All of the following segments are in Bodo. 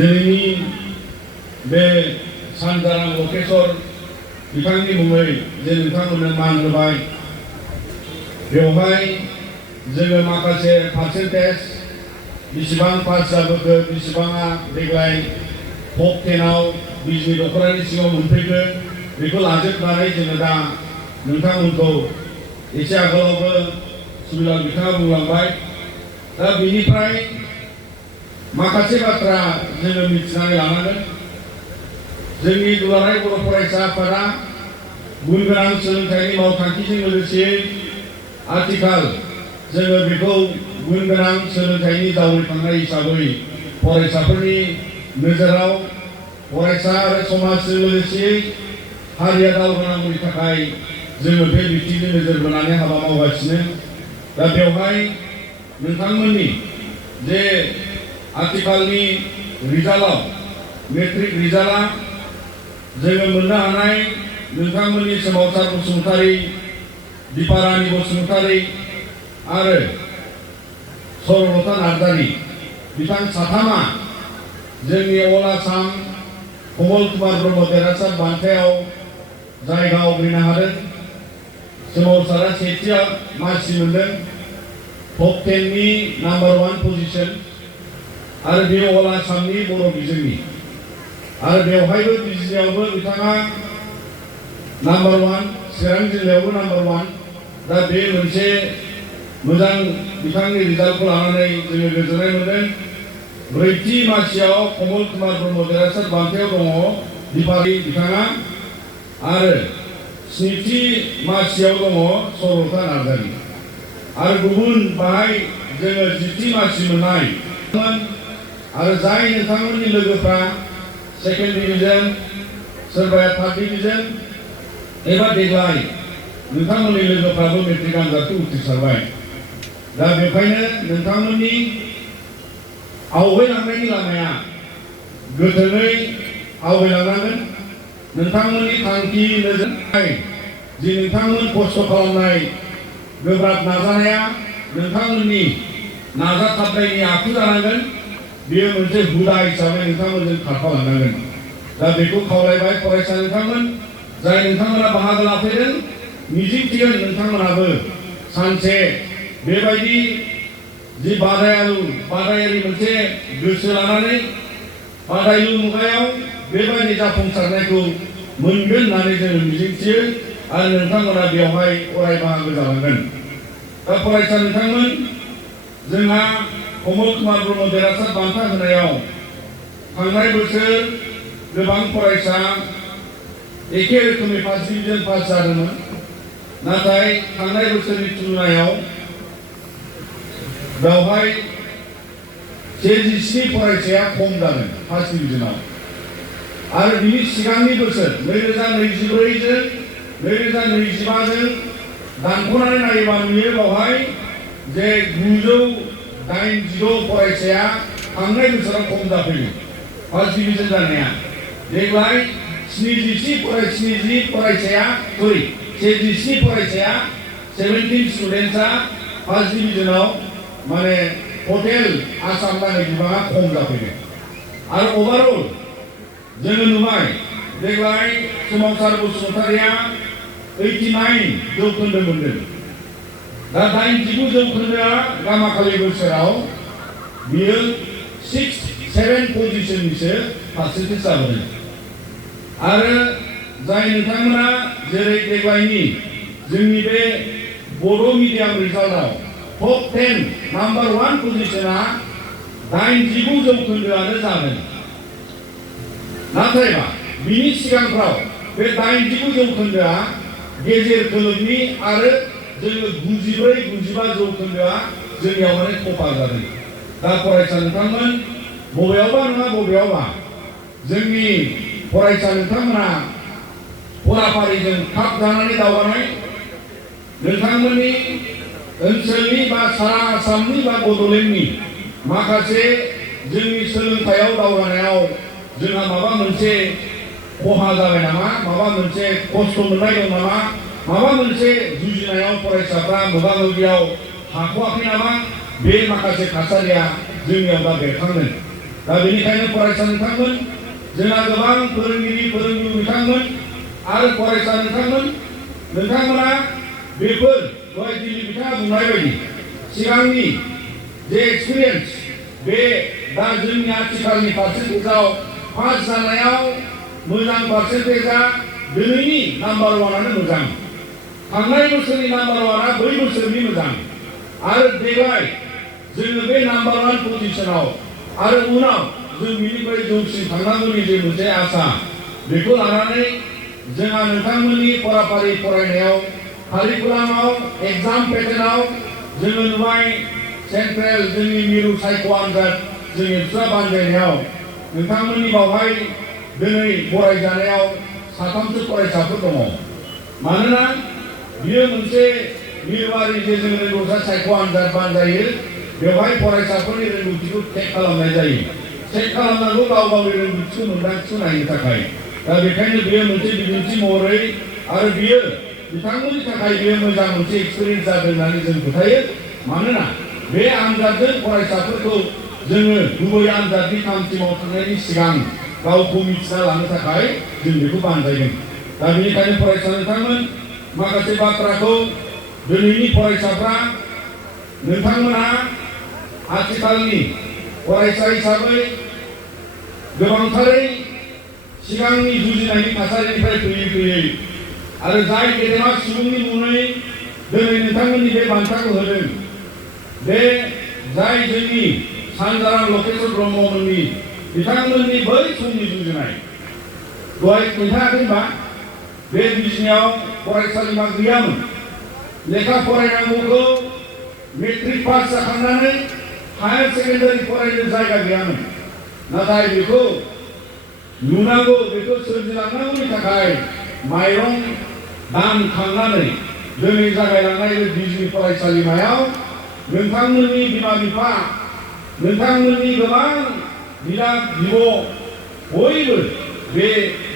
दिनैनि बे सानजारां लकेश्वर बिथांनि मुङै जे नोंथांमोननो मान होबाय, बेवहाय जोङो माखासे पार्सेन्टेज बेसेबां पास जाबोखो, बेसेबाङा देग्लाय टप 10आव बिजनि दख'रानि सिङाव मोनफैखो, बेखौ लाजोबनानै जोङो दा नोंथांमोनखौ एसे आगोलावबो सुबिलाल बिथाङा बुंलांबाय। दा बेनिफ्राय माखासे बाथ्रा जोङो मिथिनानै लानांगोन। जोंनि दुलाराय बर' फरायसा आफादा गुन गोनां सोलोंथाइनि मावथांखिजों लोगोसे आथिखाल जोङो बेखौ गुन गोनां सोलोंथाइनि जावरिखांनाय हिसाबै फरायसाफोरनि नोजोराव फरायसा आरो समाजजों लोगोसे हारिया दावगानांगौनि थाखाय जोङो बे बिथिंजों नोजोर बोनानै हाबा मावगासिनो। दा बेवहाय नोंथांमोननि जे आथिखालनि रिजाल्टआव मेट्रिक रिजाल्टआ जोङो मोननो हानाय नोंथांमोननि सोमावसार बसुमतारी, दीपारानी बसुमतारी आरो सरलता नार्जारी बिथां साथामा जोंनि अल आसाम कमल कुमार ब्रह्म देरहासार बान्थायाव जायगा आवग्रिनो हादों। सोमावसारा सेथियाव मासि मोनदों, टप 10नि नाम्बार 1 पजिशन, आरो बे अल आसामनि बर' बिजोंनि, आरो बेवहायबो बिजनियावबो बिथाङा नाम्बार 1, चिरां जिल्लायावबो नाम्बार 1। दा बे मोनसे मोजां बिथांनि रिजाल्टखौ लानानै जोङो गोजोननाय मोनदों। ब्रैथि मासियाव कमल कुमार ब्रह्म देरहासार बान्थायाव दङ दीपारानी बिथाङा, आरो स्निथि मासियाव दङ सरलता नार्जारी, आरो गुबुन बाहाय जोङो 10थि मासि मोननाय आरो जाय नोंथांमोननि लोगोफ्रा सेकेन्ड डिभिजन, सोरबाया थार्ड डिभिजन, एबा देग्लाय नोंथांमोननि लोगोफ्राबो मेट्रिक आनजादखौ उथ्रिसारबाय। दा बेखायनो नोंथांमोननि आवगायलांनायनि लामाया गोथोङै आवगायलांनांगोन। नोंथांमोननि थांखि नोजोर जि नोंथांमोन खस्थ' खालामनाय गोब्राब नाजानाया नोंथांमोननि नाजाथाबनायनि आखु जानांगोन। बेयो मोनसे हुदा हिसाबै नोंथांमोनजों खारफालांनांगोन। दा बेखौ खावलायबाय फरायसा नोंथांमोन, जाय नोंथांमोना बाहागो लाफैदों, मिजिंथिगोन नोंथांमोनाबो सानसे बेबायदि जि बादायारि मोनसे गोसो लानानै बादायलु मुगायाव बेबायदि जाफुंसारनायखौ मोनगोन होननानै जोङो मिजिंथियो, आरो नोंथांमोना बेवहाय अराय बाहागो जालांगोन। दा फरायसा नोंथांमोन, जोंहा कमल कुमार ब्रह्म देरहासार बान्था होनायाव थांनाय बोसोर गोबां फरायसा एखे रोखोमै फार्स्ट डिभिजन पास जादोंमोन, नाथाय थांनाय बोसोरनि तुलनायाव बेवहाय 117 फरायसाया खम जादों फार्स्ट डिभिजनाव। आरो बिनि सिगांनि बोसोर 2024 जों 2025 जों दानख'नानै नायोबा नुयो बेवहाय जे 986 फरायसाया थांनाय बोसोराव खम जाफैयो फार्स्ट डिभिजन जानाया। देग्लाय 17 फरायसाया 17 स्टुडेन्टसा फार्स्ट डिभिजनाव माने टटेल आसाम नाङै बिबाङा खम जाफैदों। आरो अभारअल जोङो नुबाय देग्लाय सोमावसार बसुमतारीया 89 जौखोन्दो मोनदों। दा 89 जौखोन्दोआ गामाखालि बोसोराव बियो 7 पजिशननिसो पार्सेन्टेज जाबोदों। आरो जाय नोंथांमोना जेरै देग्लायनि जोंनि बे बड' मिडियाम रिजाल्टआव टप 10 नाम्बार 1 पजिशना 89 जौखोन्दोआनो जादों। नाथायबा बिनि सिगांफ्राव बे 89 जौखोन्दोआ गेजेर खोलोबनि, आरो जोङो 94-95 जौखोन्दोआ जोंनियाव माने खफा जादों। दा फरायसा नोंथांमोन, बबेयावबा नङा बबेयावबा जोंनि फरायसा नोंथांमोना फराफारिजों खाब जानानै दावगानाय, नोंथांमोननि ओनसोलनि बा सारा आसामनि बा बड'लेण्डनि माखासे जोंनि सोलोंथाइयाव दावगानायाव जोंहा माबा मोनसे खहा जाबाय नामा, माबा मोनसे खस्थ' मोननाय दं नामा, माबा मोनसे जुजिनायाव फरायसाफ्रा मोगा मोगियाव हाख'वाखै नामा, बे माखासे थासारिया जोंनियाव दा बेरखांदों। दा बेनिखायनो फरायसा नोंथांमोन, जोंहा गोबां फोरोंगिरि फोरोंगुरु बिथांमोन आरो फरायसा नोंथांमोना बेफोर दहाय दिनै बिथाङा बुंनाय बायदि सिगांनि जे एक्सपिरियेन्स बे दा जोंनि आथिखालनि पार्सेन्टेजाव पास जानायाव मोजां पार्सेन्टेजा दिनैनि नाम्बार वानानो मोजां, थांनाय बोसोरनि नाम्बार वाना बै बोसोरनि मोजां आरो देग्लाय जोङो बे नाम्बार वान पजिशनाव आरो उनाव जों बिनिफ्राय जौसिन थांनांगौनि जे मोनसे आसा बेखौ लानानै जोंहा नोंथांमोननि फराफारि फरायनायाव कारिकुलामाव एग्जाम पेटार्नाव जोङो नुबाय सेन्ट्रेल जोंनि मिरु सायख' आनजाद जों एबसुआ बानजायनायाव नोंथांमोननि बावहाय दिनै बरायजानायाव 3 फरायसाफोर दङ। मानोना बियो मोनसे मिरुआरि जे जों रोंगौसा सायख' आनजाद बानजायो बेवहाय फरायसाफोरनि रोंगौथिखौ चेक खालामनाय जायो। चेक खालामनांगौ गाव गावनि रोंगौथिखौ मोनदांथिखौ नायनो थाखाय। दा बेखायनो बेयो मोनसे बिदिन्थि महरै आरो बियो बिथांमोननि थाखाय बेयो मोजां मोनसे एक्सपिरियेन्स जादों होननानै जों फोथायो। मानोना बे आनजादजों फरायसाफोरखौ जोङो गुबै आनजादनि थामथिमाव थांनायनि सिगां गावखौ मिथिना लानो थाखाय जों बेखौ बानजायदों। दा बेनिखायनो फरायसा नोंथांमोन माखासे बाथ्राखौ दिनैनि फरायसाफ्रा नोंथांमोनहा आथिखालनि फरायसा हिसाबै गोबांथारै सिगांनि जुजिनायनि थासारिनिफ्राय फैयै आरो जाय गेदेमा सुबुंनि मुङै दिनै नोंथांमोननि बे बान्थाखौ होदों, बे जाय जोंनि सानजारां लकेश्वर ब्रह्ममोननि बिथांमोननि बै समनि जुजिनाय दहाय खोन्थायाखैबा बे बिजनियाव फरायसालिमा गैयामोन। लेखा फरायनांगौखौ मेट्रिक पास जाखांनानै हायार सेकेन्डारि फरायनो जायगा गैयामोन। नाथाय बेखौ नुनांगौ, बेखौ सोरजिलांनांगौनि थाखाय माइरं दान खांनानै दिनै जागायलांनाय बे बिजनि फरायसालिमायाव नोंथांमोननि बिमा बिफा, नोंथांमोननि गोबां बिदा बिब' बयबो बे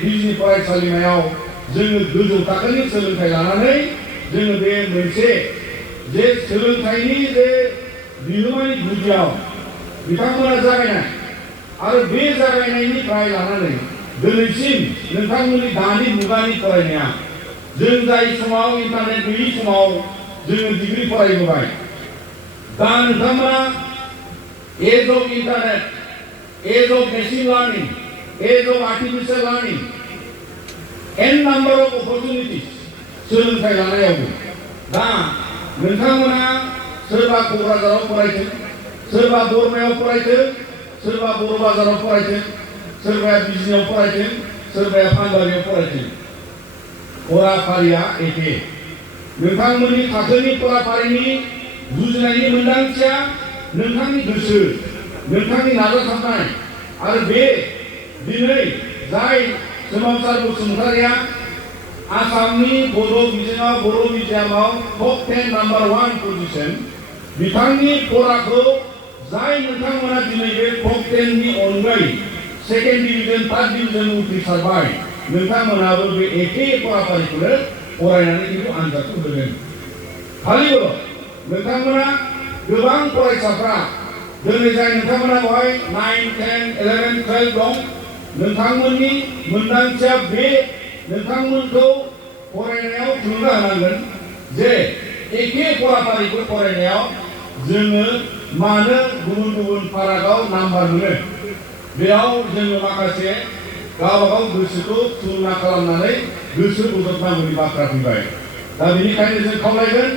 बिजनि फरायसालिमायाव जोङो गोजौ थाखोनि सोलोंथाइ लानानै जोङो बे मोनसे जे सोलोंथाइनि जे बिहोमानि गुदियाव बिथांमोना जागायनाय आरो बे जागायनायनिफ्राय लानानै दिनैसिम नोंथांमोननि दानि मुगानि फरायनाया जों जाय समाव इन्टारनेट गैयि समाव जोङो डिग्री फरायबोबाय, दा नोंथांमोना age of internet, age of machine learning, age of artificial learning, an number of opportunities सोलोंथाइ लानायावबो दा नोंथांमोना सोरबा क'क्राझाराव फरायथों, सोरबा बरमायाव फरायथों, सोरबा बर' बाजाराव फरायथों, सोरबाया बिजनियाव फरायथों, सोरबाया पानबारियाव फरायथों, फराफारिया एखे। नोंथांमोननि थाखोनि फराफारिनि जुजिनायनि मोनदांथिया नोंथांनि गोसो, नोंथांनि नाजाथाबनाय आरो बे दिनै जाय सोमावसार बसुमतारिया आसामनि बर' बिजोङाव बर' मिडियामाव टप 10 नाम्बार 1 पजिशन, बिथांनि फराखौ जाय नोंथांमोना दिनै बे टप 10 नि अनगायै सेकेन्ड डिभिजन, थार्ड डिभिजन उथ्रिसारबाय, नोंथांमोनाबो बे एखे फराफारिखौनो फरायनानै खिन्थु आनजादखौ होदों। खालिबो नोंथांमोना गोबां फरायसाफ्रा दिनै जाय नोंथांमोना बेवहाय 9, 10, 11, 12 दं, नोंथांमोननि मोनदांथिया बे नोंथांमोनखौ फरायनायाव थुलुंगा होनांगोन जे एखे फराफारिखौ फरायनायाव जोङो मानो गुबुन गुबुन फारागाव नाम्बार मोनो, बेयाव जोङो माखासे गावबागाव गोसोखौ थुलुंगा खालामनानै गोसो बोजबनांगौनि बाथ्रा फैबाय। दा बेनिखायनो जों खावलायगोन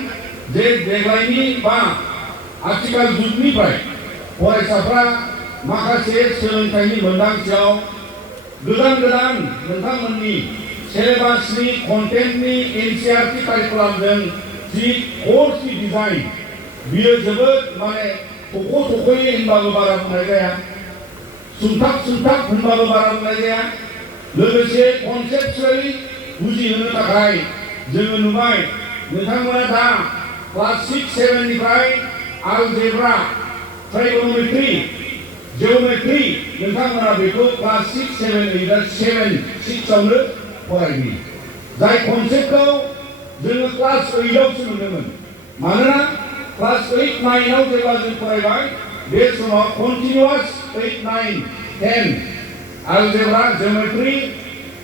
जे देग्लायनि बा आथिखाल जुगनिफ्राय फरायसाफ्रा माखासे सोलोंथाइनि मोनदांथियाव गोदान गोदान नोंथांमोननि सिलेबासनि कन्टेन्टनि एनसिईआरटी कारिकुलामजों जि कर्सनि डिजाइन बियो जोबोद माने थख'यै होनबाबो बारा बुंनाय जाया, सुंथाब होनबाबो बारा बुंनाय जाया। लोगोसे कनसेप्चुवेलि बुजिहोनो थाखाय जोङो नुबाय नोंथांमोना दा क्लास 6, 7 निफ्राय अलजेब्रा, ट्राइगोनोमेट्री, जिअ'मेट्री नोंथांमोना बेखौ क्लास 6, 7, 8, 7, 6 आवनो फरायबोयो। जाय कनसेप्टखौ जोङो क्लास 8 आवसो मोनदोंमोन। मानोना क्लास 8, 9 आव जेब्ला जों फरायबाय बे समाव कन्टिनिउआस 8, 9, 10 अलजेब्रा जिअमेट्रि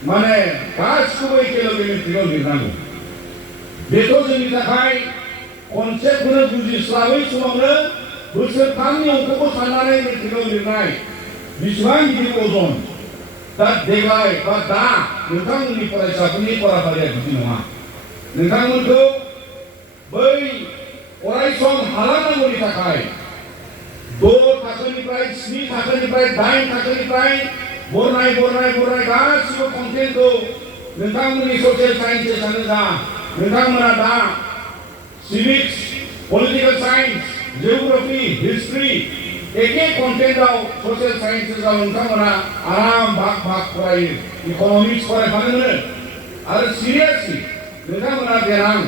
माने गासिखौबो एखे मेट्रिकआव लिरनांगौ बेथ' जोंनि थाखाय कनसेप्टखौनो बुजिस्लाबै समावनो बोसोरथामनि अंकखौ साननानै मेट्रिकआव लिरनाय बेसेबां गिदिर अजन दा देग्लाय बा दा नोंथांमोननि फरायसाफोरनि फराफारिया बिदि नङा नोंथांमोनखौ बै अरायसम हालांनांगौनि थाखाय 6 थाखोनिफ्राय 7 थाखोनिफ्राय 8 थाखोनिफ्राय बरनाय गासिबो कन्टेन्टखौ नोंथांमोननि ससियेल साइन्सेसआनो जा नोंथांमोना दा civics political science geography history एके कन्टेन्टआव ससियेल साइन्सेसआव नोंथांमोना आराम भाग फरायो इकनमिक्स फरायफानो मोनो आरो सिरियासलि नोंथांमोना देनां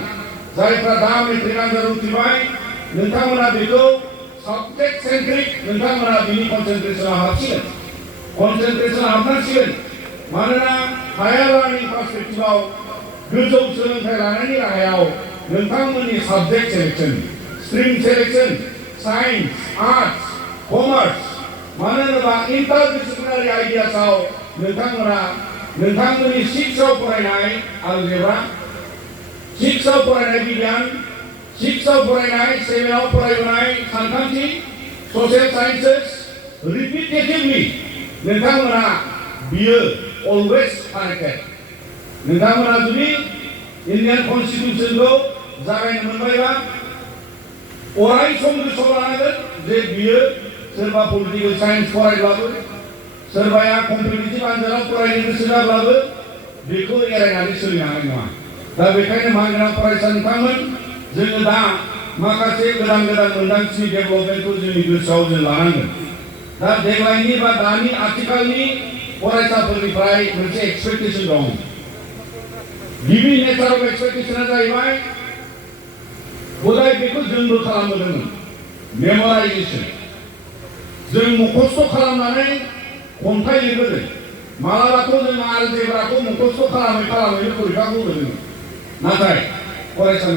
जायफ्रा दा मेट्रिक आनजाद उथ्रिबाय नोंथांमोना बेखौ साबजेक्ट सेन्ट्रिक नोंथांमोना बिनि कनसेन्ट्रेसनाव हाबनांसिगोन मानोना हायार लार्निं पार्सपेक्टिभआव गोजौ सोलोंथाइ लानायनि राहायाव नोंथांमोननि subject selection stream selection science arts commerce मानो होनोबा इन्टारडिसिप्लिनारि आइडियासआव नोंथांमोननि 6आव फरायनाय अलजेब्रा 6आव फरायनाय बिगियान 6आव फरायनाय 7आव फरायनाय सानखान्थि ससियेल साइन्सेस रिपिटेटिभलि नोंथांमोना बियो अलवेज कानेक्टेड नोंथांमोना जुदि इन्डियान कन्स्टिटिउसनखौ जागायनो मोनबायबा अराय सम गोसोआव लानांगोन जे बियो सोरबा पलिटिकल साइन्स फरायब्लाबो सोरबाया कम्पिटिटिभ आनजादाव फरायनो गोसो जाब्लाबो बेखौ एरायनानै सोलिनो हानाय नङा दा बेखायनो मानगोनां फरायसा नोंथांमोन जोङो दा माखासे गोदान मोनदांथि डेभेलपमेन्टखौ जोंनि गोसोआव जों लानांगोन दा देग्लायनि बा दानि आथिखालनि फरायसाफोरनिफ्राय मोनसे एक्सपेक्टेसन दं गिबि नेचार अफ एक्सपेक्टेसना जाहैबाय गदाय बेखौ जोंबो खालामबोदोंमोन मेमराइजेसन जों मुखस्थ' खालामनानै खन्थाइ लिरबोदों मालाबाथ' जों अलजेब्राखौ मुखस्थ' खालामै फरिखाखौ होदोंमोन नाथाय फरायसा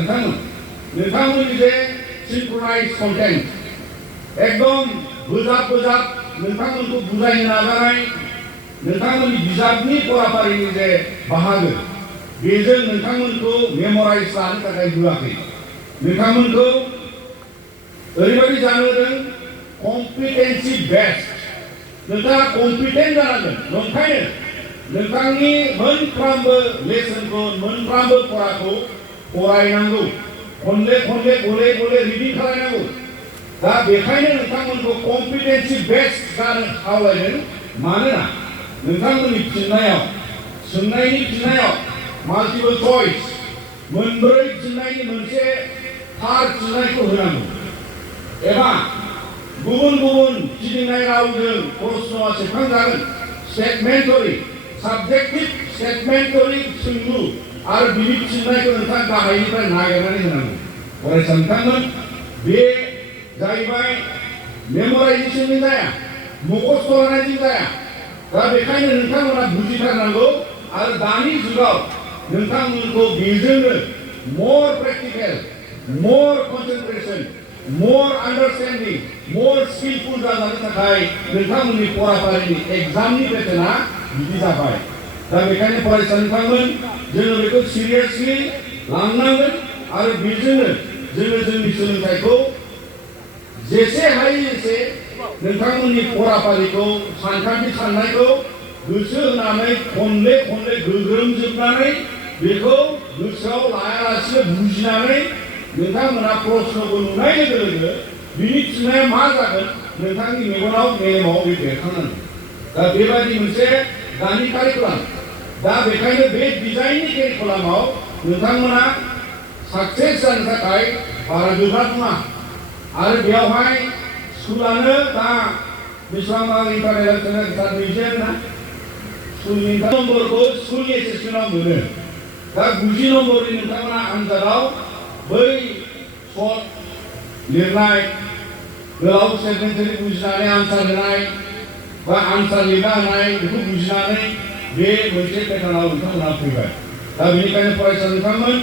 नोंथांमोननि जे सिनक्रोनाइज कन्टेन्ट एकदम बोजाब नोंथांमोनखौ बुजायनो नाजानाय नोंथांमोननि बिजाबनि फराफारिनि जे बाहागो बेजों नोंथांमोनखौ मेमराइज लानो थाखाय होआखै नोंथांमोनखौ ओरैबायदि जानो होदों कम्पिटेन्सि बेस्ड नोंथाङा कम्पिटेन्ट जानांगोन नंखायनो नोंथांनि मोनफ्रोमबो लेसनखौ मोनफ्रोमबो फराखौ फरायनांगौ खनले गले रिडिं खालामनांगौ दा बेखायनो नोंथांमोनखौ कम्पिटेन्सि बेस्ड जानो खावलायदों मानोना नोंथांमोननि सोंनायनि फिननायाव माल्टिपल चॉइस मोनब्रै फिननायनि मोनसे थार फिननायखौ होनांगौ एबा गुबुन फिदिंनाय रावजों प्रश्नआ सेबखांजागोन स्टेटमेन्टरि साबजेक्टिभ स्टेटमेन्टरि सोंलु आरो बिनि फिननायखौ नोंथां गाहायनिफ्राय नागिरनानै होनांगौ फरायसा नोंथांमोन बे जाहैबाय मेमराइजेसननि जाया मुखस्थ' लानायजों जाया दा बेखायनो नोंथांमोना बुजिथारनांगौ आरो दानि जुगाव नोंथांमोनखौ बेजोंनो more practical, more concentration, more understanding, more skillful जानानै थाखाय नोंथांमोननि फराफारिनि एग्जामनि पेटार्नआ बिदि जाबाय दा बेखायनो फरायसा नोंथांमोन जोङो बेखौ सिरियासलि लांनांगोन आरो बेजोंनो जोङो जोंनि सोलोंथाइखौ जेसे हायो एसे नोंथांमोननि फराफारिखौ सानखान्थि साननायखौ गोसो होनानै खनले गोग्रोमजोबनानै बेखौ गोसोआव लायालासिनो बुजिनानै नोंथांमोना प्रश्नखौ नुनाय लोगो बिनि फिननाया मा जागोन नोंथांनि मेगनाव मेलेमाव बे बेरखांनांगोन दा बेबायदि मोनसे दानि कारिकुलाम दा बेखायनो बे डिजाइननि कारिकुलामाव नोंथांमोना साक्सेस जानो थाखाय बारा गोब्राब नङा आरो बेयावहाय स्कुलानो दा बेसेबांबा इन्टारनेट ना स्कुलनि नम्बरखौ स्कुलनि एसेसमेन्टआव मोनो दा 90 नम्बरनि नोंथांमोना आनजादाव बै सर्ट लिरनाय गोलाव स्टेटमेन्टनि बुजिनानै आनसार होनाय बा आनसार लिरना होनाय बेखौ बुजिनानै बे मोनसे पेटार्नाव नोंथांमोना फैबाय दा बेनिखायनो फरायसा नोंथांमोन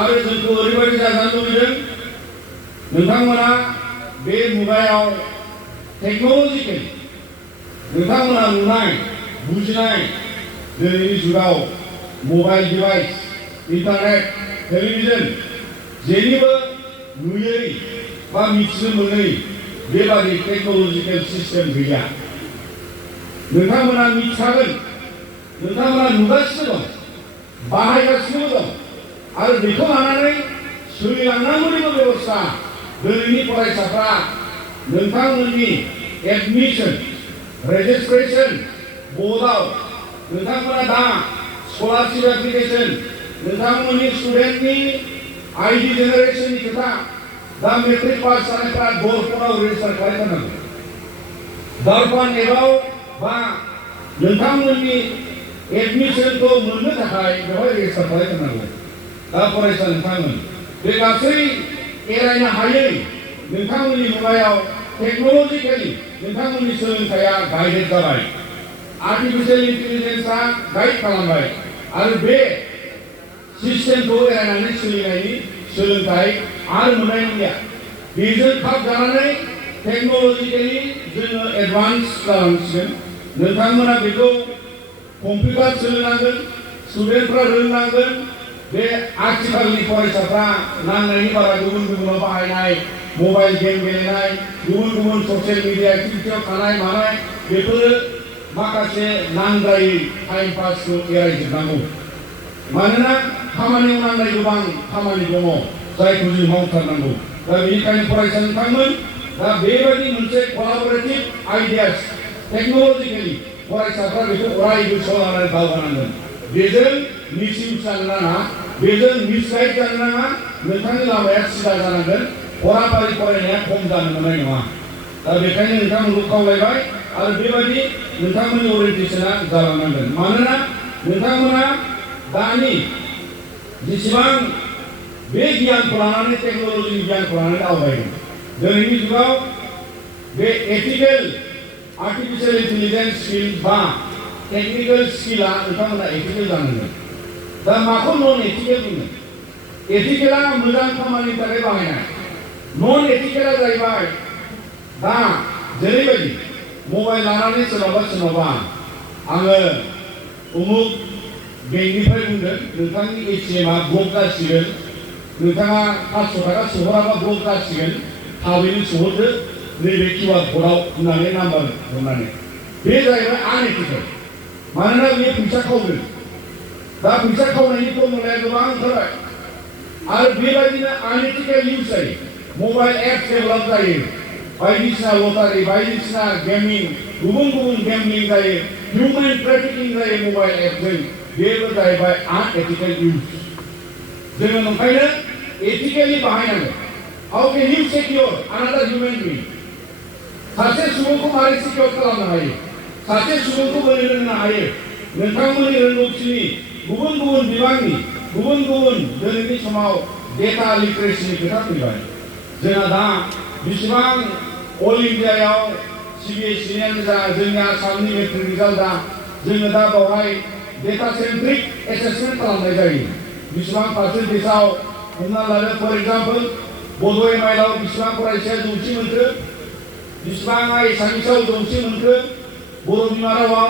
आरो जोंखौ ओरैबायदि जाजानो लुबैदों नोंथांमोना बे मुगायाव टेक्न'लजिकेल नोंथांमोना नुनाय बुजिनाय दिनैनि जुगाव मबाइल डिभाइस इन्टारनेट टेलिभिजन जेनिबो नुयै बा मिथिनो मोनै बेबादि टेक्न'लजिकेल सिस्टेम गैया। नोंथांमोना मिथिखागोन, नोंथांमोना नुगासिनो दं, बाहायगासिनो दं आरो बेखौ लानानै सोलिलांनांगौनिबो बेबस्था दिनैनि फरायसाफ्रा नोंथांमोननि एडमिशन रेजिस्ट्रेशन बर्डआव नोंथांमोना दा स्कलारशिप एप्लिकेशन नोंथांमोननि स्टुडेन्टनि आईडी जेनेरेशननि खोथा दा मेट्रिक पास जानायफ्रा दर्पणआव रेजिस्टार खालामनांगौ। दर्पण एबाव बा नोंथांमोननि एडमिशनखौ मोननो थाखाय बेवहाय रेजिस्टार खालामनांगौ। दा फरायसा नोंथांमोन बे गासै एरायनो हायै नोंथांमोननि मुगायाव टेक्न'लजिकेलि नोंथांमोननि सोलोंथाइया गाइडेड जाबाय। आर्टिफिशियेल इन्टेलिजेन्सआ गाइड खालामबाय आरो बे सिस्टेमखौ एरायनानै सोलिनायनि सोलोंथाइ आरो मोननाय नंलिया। बेजों खाब जानानै टेक्न'लजिकेलि जोङो एडभान्स जालांसिगोन। नोंथांमोना बेखौ कम्पिउटार सोलोंनांगोन, स्टुडेन्टफ्रा रोंनांगोन। बे आथिखालनि फरायसाफ्रा नांनायनि बारा गुबुन गुबुनाव बाहायनाय मबाइल गेम गेलेनाय गुबुन गुबुन ससियेल मिडिया एक्टिभिटियाव थानाय मानाय बेफोरो माखासे नांद्रायै टाइम पासखौ एरायजोबनांगौ। मानोना खामानियाव नांनाय गोबां खामानि दङ जायखौ जों मावथारनांगौ। दा बेनिखायनो फरायसा नोंथांमोन दा बेबायदि मोनसे कलाबरेटिभ आइडियास टेक्न'लजिकेलि फरायसाफ्रा बेखौ अराय गोसोआव लानानै दावगानांगोन। बेजों मिसइउज जानो नाङा, बेजों मिसगाइड जानो नाङा। नोंथांनि लामाया सिदा जानांगोन, फराफारि फरायनाया खम जानो मोननाय नङा। दा बेखायनो नोंथांमोनखौ खावलायबाय आरो बेबायदि नोंथांमोननि ओरिएन्टेसना जालांनांगोन। मानोना नोंथांमोना दानि जेसेबां बे गियानखौ लानानै टेक्न'लजिनि गियानखौ लानानै आवगायदों दिनैनि जुगाव बे एथिकेल आर्टिफिशियेल इन्टेलिजेन्स स्किल बा टेक्निकेल स्किला नोंथांमोना एथिकेल जानांगोन। दा माखौ नन एथिकेल बुङो? एथिकेला मोजां खामानिनि थाखाय बाहायनाय, नन एथिकेला जाहैबाय दा जेरैबायदि मबाइल लानानै सोरनावबा आङो उमुक बेंकनिफ्राय बुंदों नोंथांनि एटिएमआ ब्लक जासिगोन, नोंथाङा 500 थाखा सोहराबा ब्लक जासिगोन, थाबैनो सोहरदो नैबे किउआर क'डआव होननानै नाम्बार हरनानै। बे जाहैबाय आनएथिकेल। मानोना बेयो फैसा खावदों। दा फैसा खावनायनि फर्मुलाया गोबां ओंखारबाय आरो बेबायदिनो आनएथिकेल इउज जायो। मबाइल एप डेभेलप जायो, बायदिसिना लटारि बायदिसिना गेमिं गुबुन गुबुन गेमिं जायो, हिउमेन ट्रेफिकिं जायो मबाइल एपजों। बेबो जाहैबाय आनएथिकेल इउज। जोङो ओंखायनो एथिकेलि बाहायनांगोन। How can you secure another human being? सासे सुबुंखौ मारै सिकिउर खालामनो हायो? सासे सुबुंखौ बोरै रोंनो हायो? नोंथांमोननि रोंगौथिनि गुबुन गुबुन बिबांनि गुबुन गुबुन दिनैनि समाव डेटा लिटारेसिनि खोथा फैबाय। जोंहा दा बेसेबां अल इन्डियायाव सिबिएसइनियानो जा जोंनि आसामनि मेट्रिक रिजाल्ट दा जोङो दा बेवहाय डेटा सेन्ट्रिक एसेसमेन्ट खालामनाय जायो। बेसेबां पार्सेन्टेजाव हमना लादो फर एग्जाम्पल बड' एमआइलआव बेसेबां फरायसाया जौथि मोनखो, बेसेबाङा एसामिसाव जौथि मोनखो, बर' बिमा रावाव।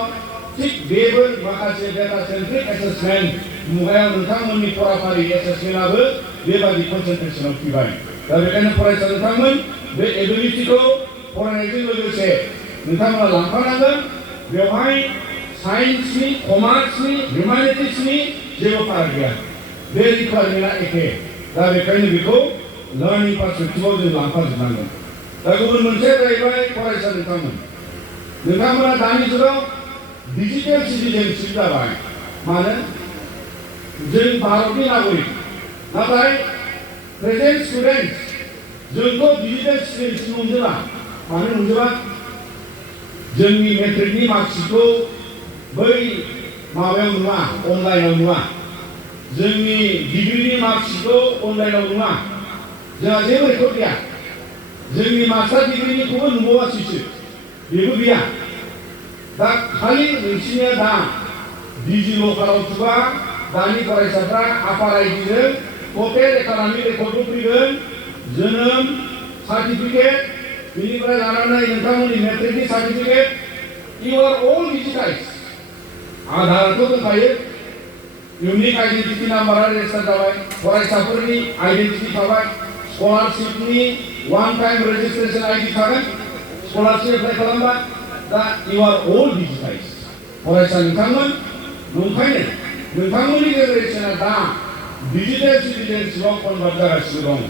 थिग बेबो माखासे डेटा सेन्ट्रिक एसेसमेन्ट मुगायाव नोंथांमोननि फराफारि एसेसमेन्टआबो बेबादि कनसेन्ट्रेसनाव फैबाय। दा बेखायनो फरायसा नोंथांमोन बे एबिलिटिखौ फरायनायजों लोगोसे नोंथांमोना लांफानांगोन। बेवहाय साइन्सनि, कमार्सनि, हिउमेनिटिसनि जेबो फाराग गैया। बे रिक्वायरमेन्टआ एखे। दा बेखायनो बेखौ लार्निं पार्सपेक्टिभआव जों लांफाजोबनांगोन। दा गुबुन मोनसेया जाहैबाय फरायसा नोंथांमोना दानि जुगाव डिजिटेल सिटिजेनशिप जाबाय। मानो? जों भारतनि नागरिक, नाथाय प्रेजेन्ट स्टुडेन्टस जोंथ' डिजिटेल सिटिजेनशिप मोनजोबा। मानो मोनजोबा? जोंनि मेट्रिकनि मार्कशिटखौ बै माबायाव नुवा, अनलाइनाव नुवा। जोंनि डिग्रीनि मार्कशिटखौ अनलाइनाव नुवा। जोंहा जेबो रेकर्ड गैया। जोंनि मास्टार डिग्रीनिखौबो नुबावासैसो, बेबो गैया। दा खालि नोंसिनिया दा डिजि लकाराव थुबा दानि फरायसाफ्रा आपार आइडिजों टटेल एकाडेमिक रेकर्डबो फैगोन, जोनोम सार्टिफिकेट बिनिफ्राय लानानै नोंथांमोननि मेट्रिकनि certificate you are all digitise आधाराथ' दंखायो इउनिक आइडेन्टिटि नाम्बारा रेजिस्टार जाबाय फरायसाफोरनि आइडेन्टिटि थाबाय स्कलारशिपनि वान टाइम रेजिस्ट्रेशन आइडि थागोन स्कलारशिप एप्लाइ खालामबा दा इउ आर अल डिजिटाइज फरायसा नोंथांमोन नंखायनो नोंथांमोननि जेनेरेशना दा डिजिटेल सिटिजेनशिपआव कनभार्ट जागासिनो दं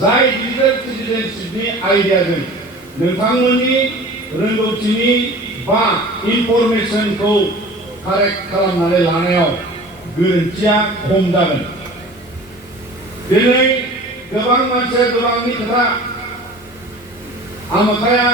जाय डिजिटेल सिटिजेनशिपनि आइडियाजों नोंथांमोननि रोंगौथिनि बा इनफरमेशनखौ कारेक्ट खालामनानै लानायाव गोरोन्थिया खम जागोन दिनै गोबां मानसिया गोबांनि खोथा आमोखाया